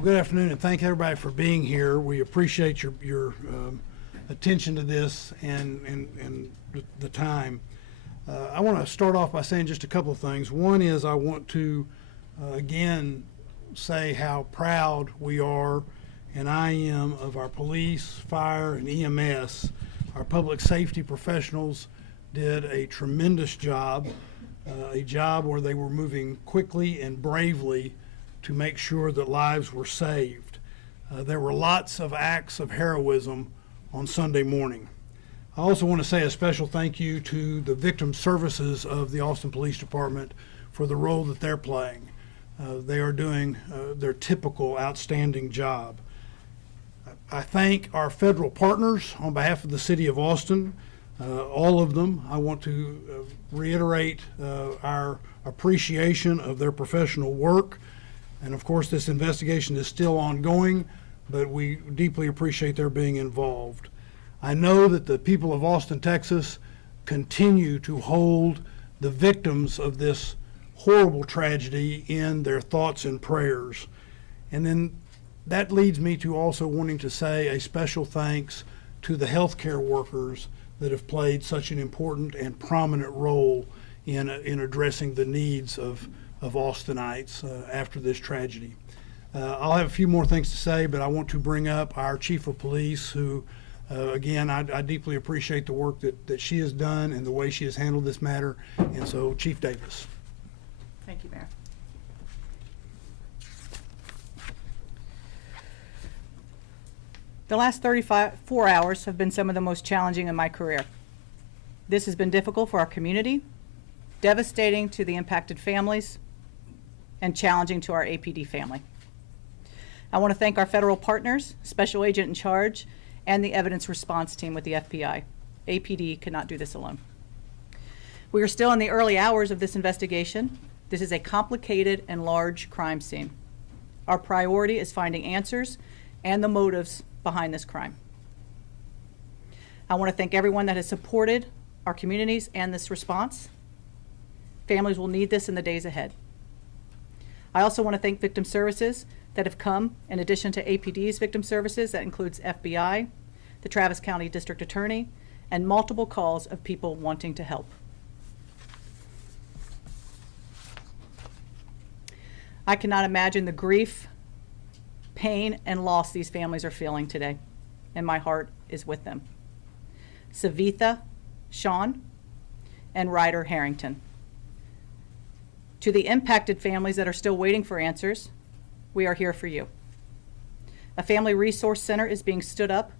Good afternoon, and thank everybody for being here. We appreciate your attention to this and the time. I want to start off by saying just a couple of things. One is I want to again say how proud we are, and I am, of our police, fire, and EMS. Our public safety professionals did a tremendous job, a job where they were moving quickly and bravely to make sure that lives were saved. There were lots of acts of heroism on Sunday morning. I also want to say a special thank you to the victim services of the Austin Police Department for the role that they're playing. They are doing their typical outstanding job. I thank our federal partners on behalf of the City of Austin, all of them. I want to reiterate our appreciation of their professional work. And of course, this investigation is still ongoing, but we deeply appreciate their being involved. I know that the people of Austin, Texas continue to hold the victims of this horrible tragedy in their thoughts and prayers. And then that leads me to also wanting to say a special thanks to the healthcare workers that have played such an important and prominent role in addressing the needs of Austinites after this tragedy. I'll have a few more things to say, but I want to bring up our Chief of Police, who, again, I deeply appreciate the work that she has done and the way she has handled this matter. And so, Chief Davis. Thank you, Mayor. The last 4 hours have been some of the most challenging in my career. This has been difficult for our community, devastating to the impacted families, and challenging to our APD family. I want to thank our federal partners, Special Agent in Charge, and the evidence response team with the FBI. APD could not do this alone. We are still in the early hours of this investigation. This is a complicated and large crime scene. Our priority is finding answers and the motives behind this crime. I want to thank everyone that has supported our communities and this response. Families will need this in the days ahead. I also want to thank victim services that have come in addition to APD's victim services. That includes FBI, the Travis County District Attorney, and multiple calls of people wanting to help. I cannot imagine the grief, pain, and loss these families are feeling today, and my heart is with them. Savitha Shan and Ryder Harrington. To the impacted families that are still waiting for answers, we are here for you. A family resource center is being stood up,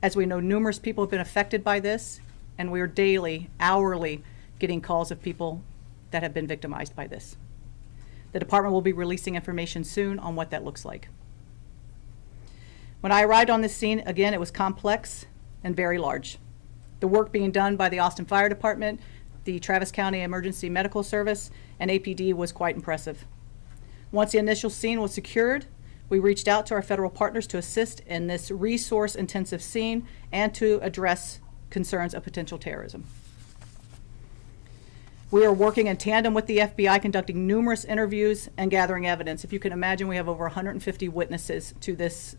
as we know numerous people have been affected by this, and we are daily, hourly getting calls of people that have been victimized by this. The department will be releasing information soon on what that looks like. When I arrived on this scene, again, it was complex and very large. The work being done by the Austin Fire Department, the Travis County Emergency Medical Service, and APD was quite impressive. Once the initial scene was secured, we reached out to our federal partners to assist in this resource-intensive scene and to address concerns of potential terrorism. We are working in tandem with the FBI, conducting numerous interviews and gathering evidence. If you can imagine, we have over 150 witnesses to this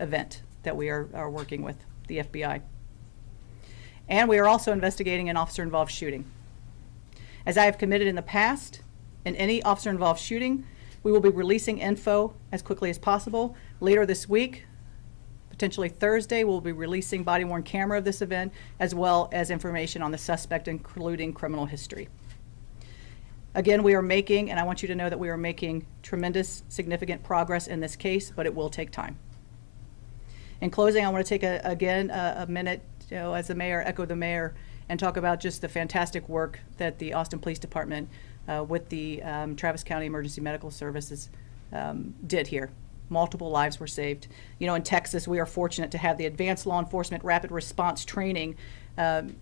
event that we are working with the FBI. And we are also investigating an officer-involved shooting. As I have committed in the past, in any officer-involved shooting, we will be releasing info as quickly as possible. Later this week, potentially Thursday, we'll be releasing body-worn camera of this event, as well as information on the suspect, including criminal history. Again, we are making, and I want you to know that we are making tremendous, significant progress in this case, but it will take time. In closing, I want to take a minute, as the mayor, echo the mayor, and talk about just the fantastic work that the Austin Police Department with the Travis County Emergency Medical Services did here. Multiple lives were saved. You know, in Texas, we are fortunate to have the Advanced Law Enforcement Rapid Response Training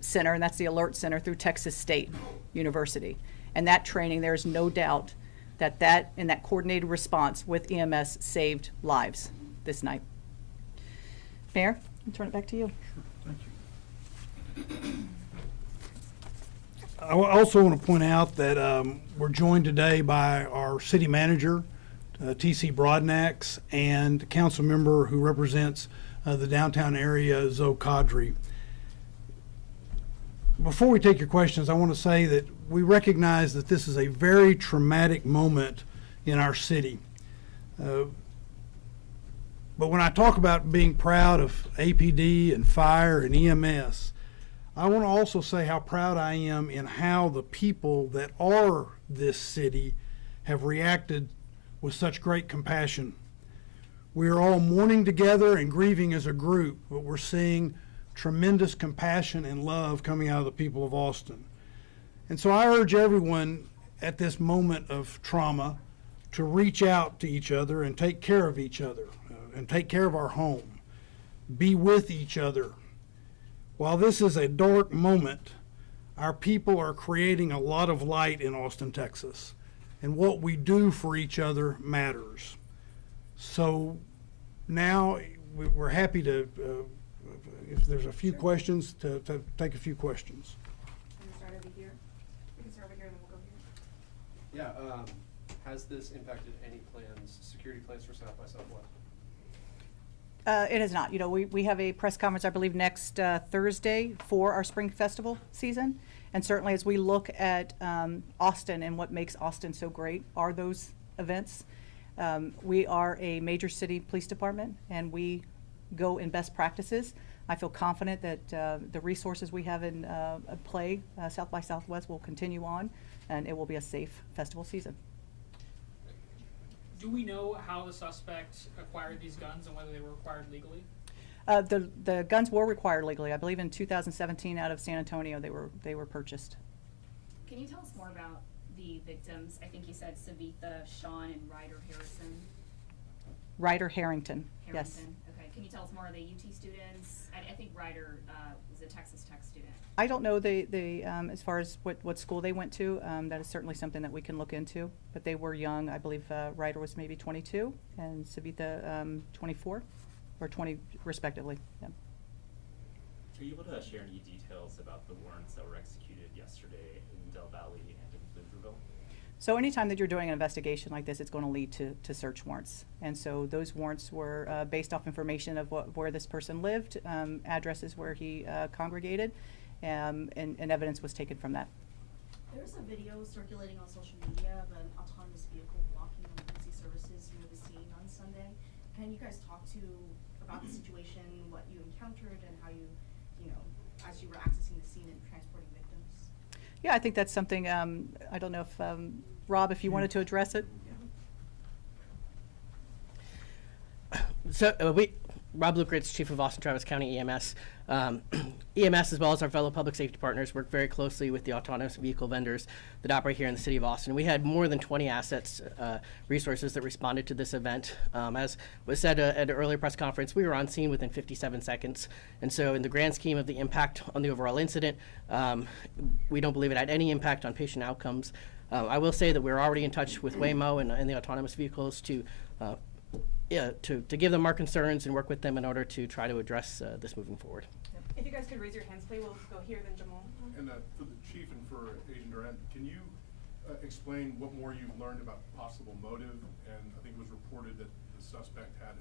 Center, and that's the Alert Center through Texas State University. And that training, there's no doubt that in that coordinated response with EMS saved lives this night. Mayor, I'll turn it back to you. Sure, thank you. I also want to point out that we're joined today by our city manager T.C. Broadnax, and council member who represents the downtown area, Zoe Kadri. Before we take your questions, I want to say that we recognize that this is a very traumatic moment in our city. But when I talk about being proud of APD and fire and EMS, I want to also say how proud I am in how the people that are this city have reacted with such great compassion. We are all mourning together and grieving as a group, but we're seeing tremendous compassion and love coming out of the people of Austin. And so I urge everyone at this moment of trauma to reach out to each other and take care of each other and take care of our home. Be with each other. While this is a dark moment, our people are creating a lot of light in Austin, Texas. And what we do for each other matters. So now we're happy to, if there's a few questions, to take a few questions. Can we start over here? We can start over here and then we'll go here. Yeah, has this impacted any plans, security plans for South by Southwest? It has not. You know, we have a press conference, I believe, next Thursday for our spring festival season. And certainly as we look at Austin and what makes Austin so great are those events. We are a major city police department and we go in best practices. I feel confident that the resources we have in play, South by Southwest, will continue on and it will be a safe festival season. Do we know how the suspect acquired these guns and whether they were acquired legally? The guns were required legally. I believe in 2017 out of San Antonio they were purchased. Can you tell us more about the victims? I think you said Savitha Shan and Ryder Harrison. Ryder Harrington, yes. Okay. Can you tell us more? Are they UT students? I think Ryder was a Texas Tech student. I don't know as far as what school they went to. That is certainly something that we can look into. But they were young. I believe Ryder was maybe 22 and Savitha 24 or 20 respectively. Yeah. Are you able to share any details about the warrants that were executed yesterday in Del Valle and in Pflugerville? So anytime that you're doing an investigation like this, it's going to lead to search warrants. And so those warrants were based off information of where this person lived, addresses where he congregated, and evidence was taken from that. There's a video circulating on social media of an autonomous vehicle blocking emergency services near the scene on Sunday. Can you guys talk about the situation, what you encountered, and how you as you were accessing the scene and transporting victims? Yeah, I think that's something, I don't know if, Rob, if you wanted to address it? So Rob Lukritz, Chief of Austin Travis County EMS. EMS, as well as our fellow public safety partners, work very closely with the autonomous vehicle vendors that operate here in the city of Austin. We had more than 20 assets, resources that responded to this event. As was said at an earlier press conference, we were on scene within 57 seconds. And so in the grand scheme of the impact on the overall incident, we don't believe it had any impact on patient outcomes. I will say that we're already in touch with Waymo and the autonomous vehicles to give them our concerns and work with them in order to try to address this moving forward. If you guys could raise your hands, please. We'll go here, then Jamal. And for the chief and for Agent Durant, can you explain what more you've learned about possible motive? And I think it was reported that the suspect had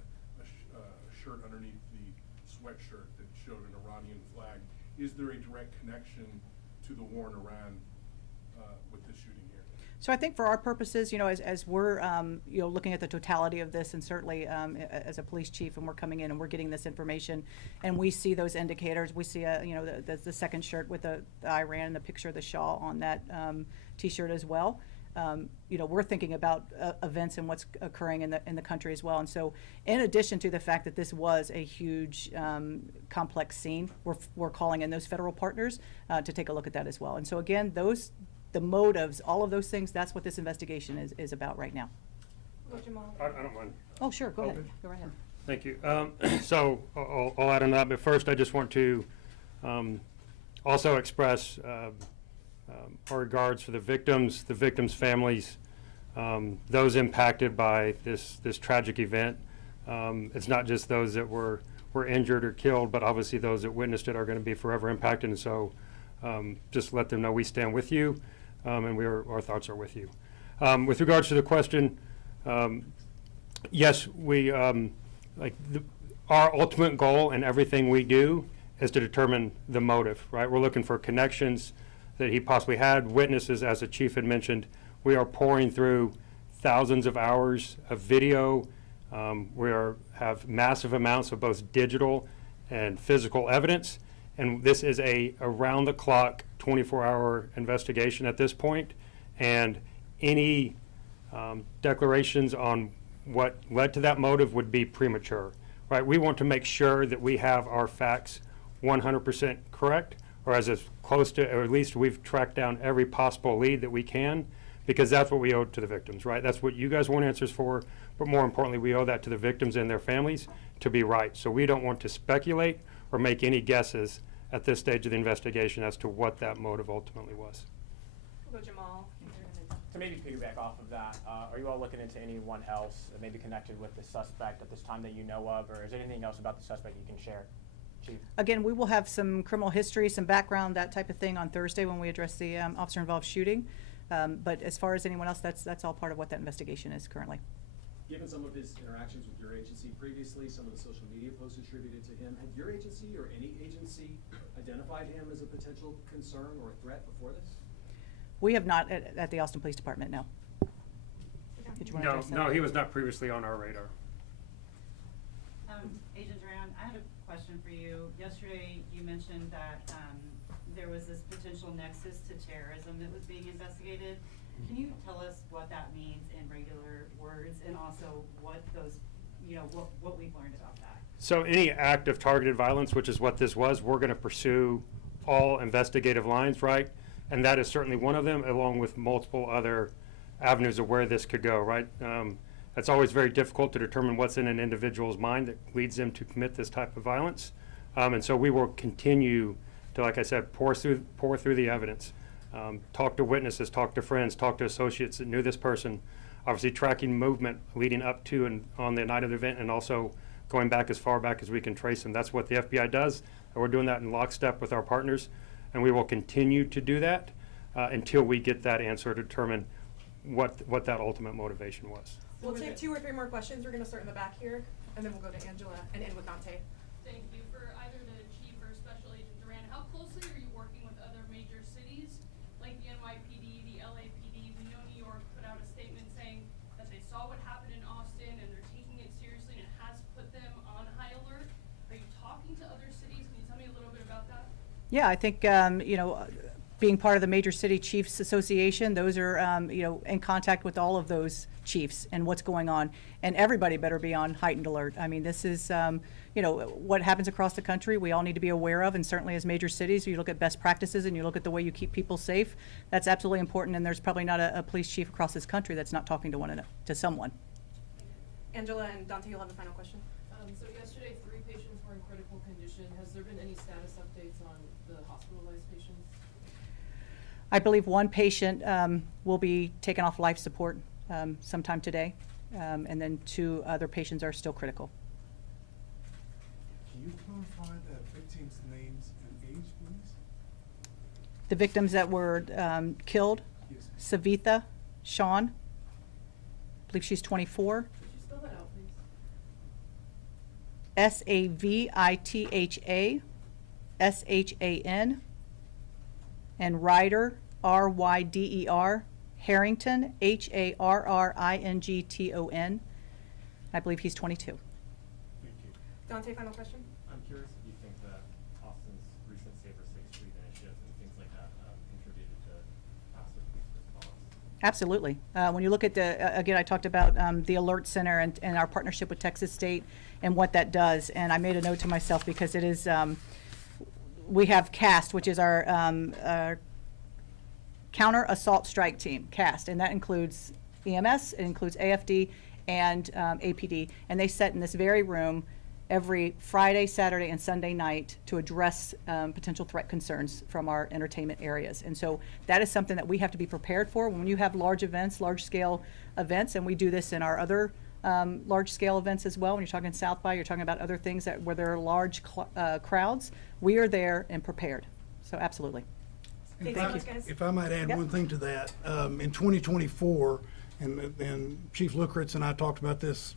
a shirt underneath the sweatshirt that showed an Iranian flag. Is there a direct connection to the war in Iran with this shooting here? So I think for our purposes, as we're, looking at the totality of this, and certainly as a police chief, and we're coming in and we're getting this information, and we see those indicators. We see, the second shirt with the Iran and the picture of the Shah on that T-shirt as well. We're thinking about events and what's occurring in the country as well. And so, in addition to the fact that this was a huge, complex scene, we're calling in those federal partners to take a look at that as well. And so, again, the motives, all of those things, that's what this investigation is about right now. Go Jamal. I don't mind. Oh, sure, go ahead. Okay. Go right ahead. Thank you. So I'll add on that, but first I just want to also express our regards for the victims' families, those impacted by this tragic event. It's not just those that were injured or killed, but obviously those that witnessed it are going to be forever impacted. And so just let them know we stand with you, and our thoughts are with you. With regards to the question, Yes, we, our ultimate goal in everything we do is to determine the motive, right? We're looking for connections that he possibly had, witnesses, as the chief had mentioned. We are pouring through thousands of hours of video. Have massive amounts of both digital and physical evidence. And this is a around-the-clock, 24-hour investigation at this point. And any declarations on what led to that motive would be premature, right? We want to make sure that we have our facts 100% correct, or as close to, or at least we've tracked down every possible lead that we can, because that's what we owe to the victims, right? That's what you guys want answers for, but more importantly, we owe that to the victims and their families to be right. So we don't want to speculate or make any guesses at this stage of the investigation as to what that motive ultimately was. We'll go Jamal. To maybe piggyback off of that, are you all looking into anyone else that may be connected with the suspect at this time that you know of, or is there anything else about the suspect you can share? Chief? Again, we will have some criminal history, some background, that type of thing on Thursday when we address the officer-involved shooting. But as far as anyone else, that's all part of what that investigation is currently. Given some of his interactions with your agency previously, some of the social media posts attributed to him, had your agency or any agency identified him as a potential concern or threat before this? We have not at the Austin Police Department, no. Did you want to address that? No, he was not previously on our radar. Agent Duran, I had a question for you. Yesterday, you mentioned that there was this potential nexus to terrorism that was being investigated. Can you tell us what that means in regular words, and also what those, what we've learned about that? So any act of targeted violence, which is what this was, we're going to pursue all investigative lines, right? And that is certainly one of them, along with multiple other avenues of where this could go, right? It's always very difficult to determine what's in an individual's mind that leads them to commit this type of violence. And so we will continue to, like I said, pour through the evidence, talk to witnesses, talk to friends, talk to associates that knew this person, obviously tracking movement leading up to and on the night of the event, and also going back as far back as we can trace them. That's what the FBI does, and we're doing that in lockstep with our partners, and we will continue to do that until we get that answer to determine what that ultimate motivation was. We'll take 2 or 3 more questions. We're going to start in the back here, and then we'll go to Angela and end with Dante. Thank you. For either the chief or Special Agent Duran, how closely are you working with other major cities like the NYPD, the LAPD? We know New York put out a statement saying that they saw what happened in Austin and they're taking it seriously and it has put them on high alert. Are you talking to other cities? Can you tell me a little bit about that? Yeah, I think, being part of the Major City Chiefs Association, those are, in contact with all of those chiefs and what's going on. And everybody better be on heightened alert. I mean, this is, what happens across the country, we all need to be aware of. And certainly as major cities, you look at best practices and you look at the way you keep people safe. That's absolutely important. And there's probably not a police chief across this country that's not talking to someone. Angela and Dante, you'll have the final question. So yesterday, 3 patients were in critical condition. Has there been any status updates on the hospitalized patients? I believe 1 patient will be taken off life support sometime today, and then 2 other patients are still critical. Can you clarify the victims' names and age, please? The victims that were killed, Yes. Savitha Shan, I believe she's 24. Could you spell that out, please? Savitha Shan, and Ryder, Ryder Harrington, Harrington. I believe he's 22. Thank you. Dante, final question. I'm curious if you think that Austin's recent Safer 6th Street initiatives and things like that contributed to faster police response. Absolutely. When you look at again, I talked about the Alert Center and our partnership with Texas State and what that does. And I made a note to myself because it is, we have CAST, which is our Counter Assault Strike Team, CAST, and that includes EMS, it includes AFD and APD. And they sit in this very room every Friday, Saturday, and Sunday night to address potential threat concerns from our entertainment areas. And so that is something that we have to be prepared for when you have large events, large-scale events, and we do this in our other large-scale events as well. When you're talking South by, you're talking about other things where there are large crowds. We are there and prepared. So absolutely. If I might add Yep. one thing to that, in 2024, and Chief Lukeritz and I talked about this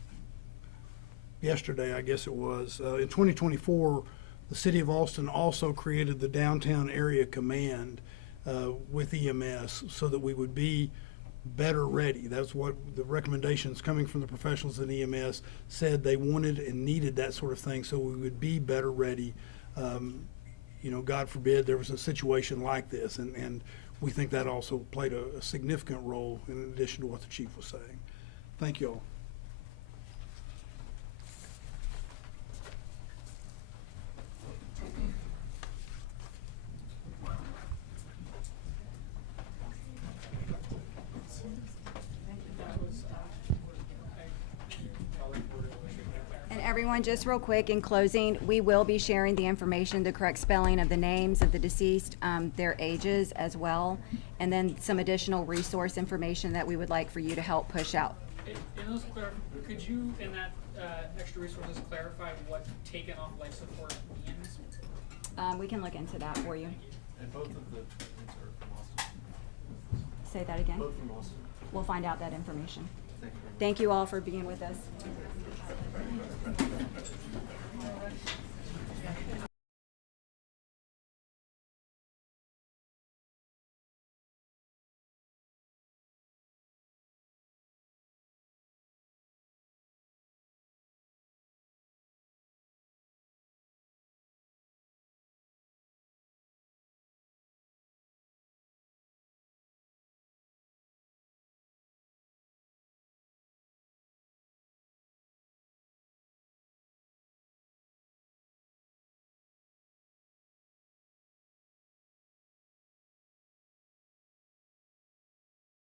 yesterday, I guess it was. In 2024, the City of Austin also created the Downtown Area Command with EMS so that we would be better ready. That's what the recommendations coming from the professionals in EMS said they wanted and needed, that sort of thing, so we would be better ready. You know, God forbid there was a situation like this, and we think that also played a significant role in addition to what the chief was saying. Thank you all. And everyone, just real quick, in closing, we will be sharing the information, the correct spelling of the names of the deceased, their ages as well, and then some additional resource information that we would like for you to help push out. In those could you, in that extra resources, clarify what taken off life support means? We can look into that for you. And both of the treatments are from Austin. Say that again? Both from Austin. We'll find out that information. Thank you. Thank you all for being with us.